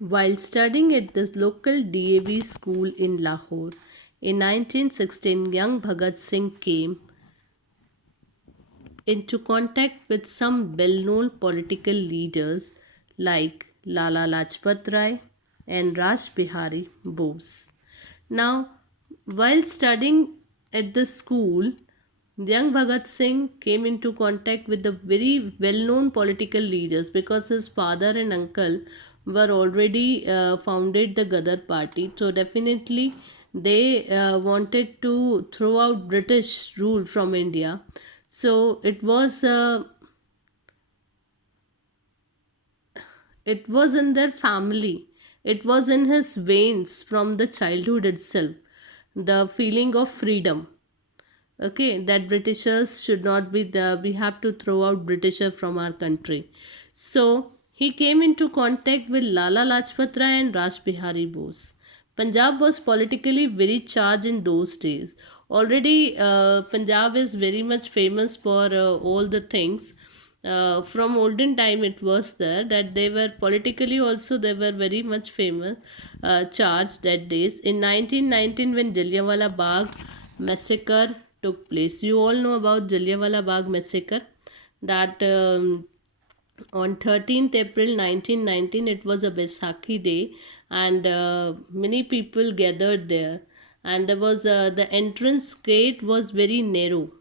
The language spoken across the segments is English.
While studying at the local DAV school in Lahore in 1916, young Bhagat Singh came into contact with some well known political leaders like Lala Lajpat Rai and Raj Bihari Bose. Now, while studying at the school, young Bhagat Singh came into contact with the very well known political leaders because his father and uncle were already founded the Gadar party. So, definitely, they wanted to throw out British rule from India. So it was in their family. It was in his veins from the childhood itself. The feeling of freedom. Okay, that Britishers should not be there. We have to throw out Britisher from our country. So he came into contact with Lala Lajpat Rai and Raj Bihari Bose. Punjab was politically very charged in those days. Already, Punjab is very much famous for all the things. From olden time, it was there that they were politically also they were very much famous, charged that days. In 1919, when Jallianwala Bagh massacre took place, you all know about Jallianwala Bagh massacre. That on 13th April 1919, it was a Baisakhi day, and many people gathered there. And there was the entrance gate was very narrow,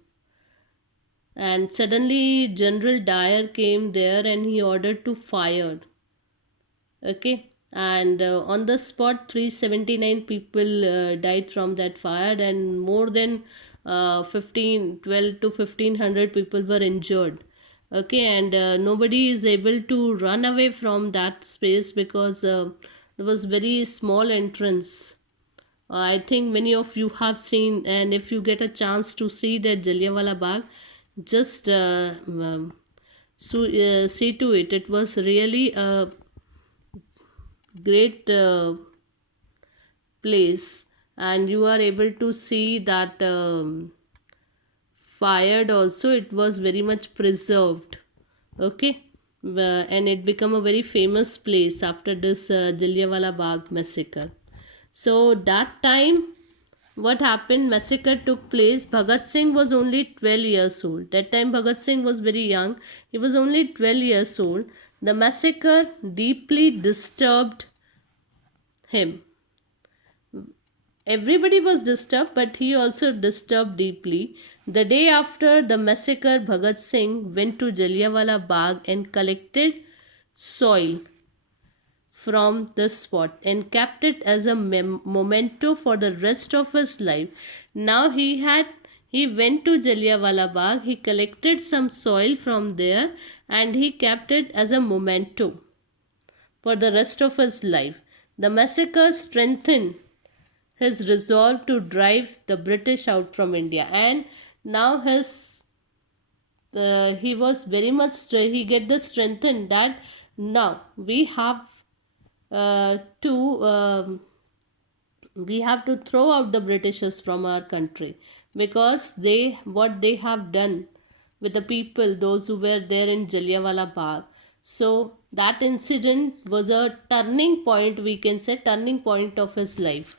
and suddenly General Dyer came there and he ordered to fire. Okay, and on the spot 379 people died from that fire, and more than 12 to 1500 people were injured. Okay, and nobody is able to run away from that space because there was very small entrance. I think many of you have seen, and if you get a chance to see that Jallianwala Bagh, just see to it. It was really a great place, and you are able to see that fired also. It was very much preserved. Okay, and it became a very famous place after this Jallianwala Bagh massacre. So that time, what happened? Massacre took place. Bhagat Singh was only 12 years old. That time, Bhagat Singh was very young. He was only 12 years old. The massacre deeply disturbed him. Everybody was disturbed, but he also disturbed deeply. The day after the massacre, Bhagat Singh went to Jallianwala Bagh and collected soil from the spot and kept it as a memento for the rest of his life. Now he went to Jallianwala Bagh, he collected some soil from there and he kept it as a memento for the rest of his life. The massacre strengthened his resolve to drive the British out from India, and now his he was very much he get the strengthened that now uh, to um, we have to throw out the Britishers from our country because they what they have done with the people, those who were there in Jallianwala Bagh. So that incident was a turning point, we can say, turning point of his life.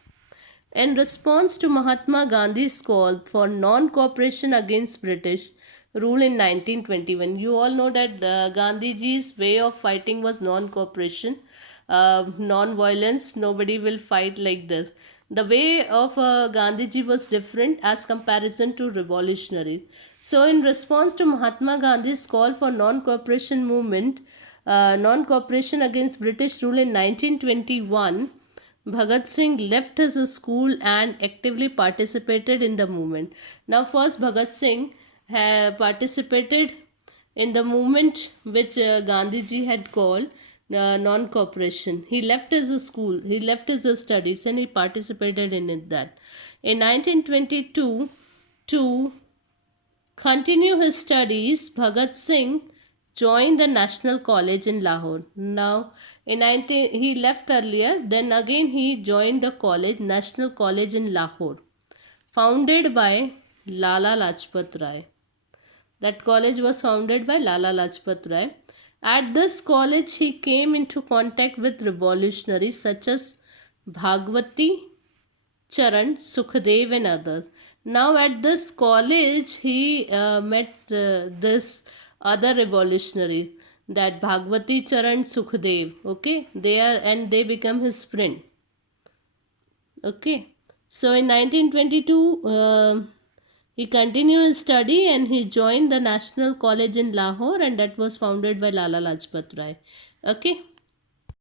In response to Mahatma Gandhi's call for non cooperation against British rule in 1921, you all know that Gandhiji's way of fighting was non cooperation, non violence. Nobody will fight like this. The way of Gandhiji was different as comparison to revolutionary. So, in response to Mahatma Gandhi's call for non cooperation movement, non cooperation against British rule in 1921, Bhagat Singh left his school and actively participated in the movement. Now, first, Bhagat Singh participated in the movement which Gandhiji had called non cooperation. He left his school, he left his studies, and he participated in it. That in 1922, to continue his studies, Bhagat Singh joined the National College in Lahore. Now, in 19, he left earlier, then again he joined the college, National College in Lahore, founded by Lala Lajpat Rai. That college was founded by Lala Lajpat Rai. At this college, he came into contact with revolutionaries such as Bhagwati, Charan, Sukhdev, and others. Now, at this college, he met this other revolutionary, that Bhagwati, Charan, Sukhdev. Okay, they become his friend. Okay, so in 1922, he continued his study and he joined the National College in Lahore, and that was founded by Lala Lajpat Rai. Okay.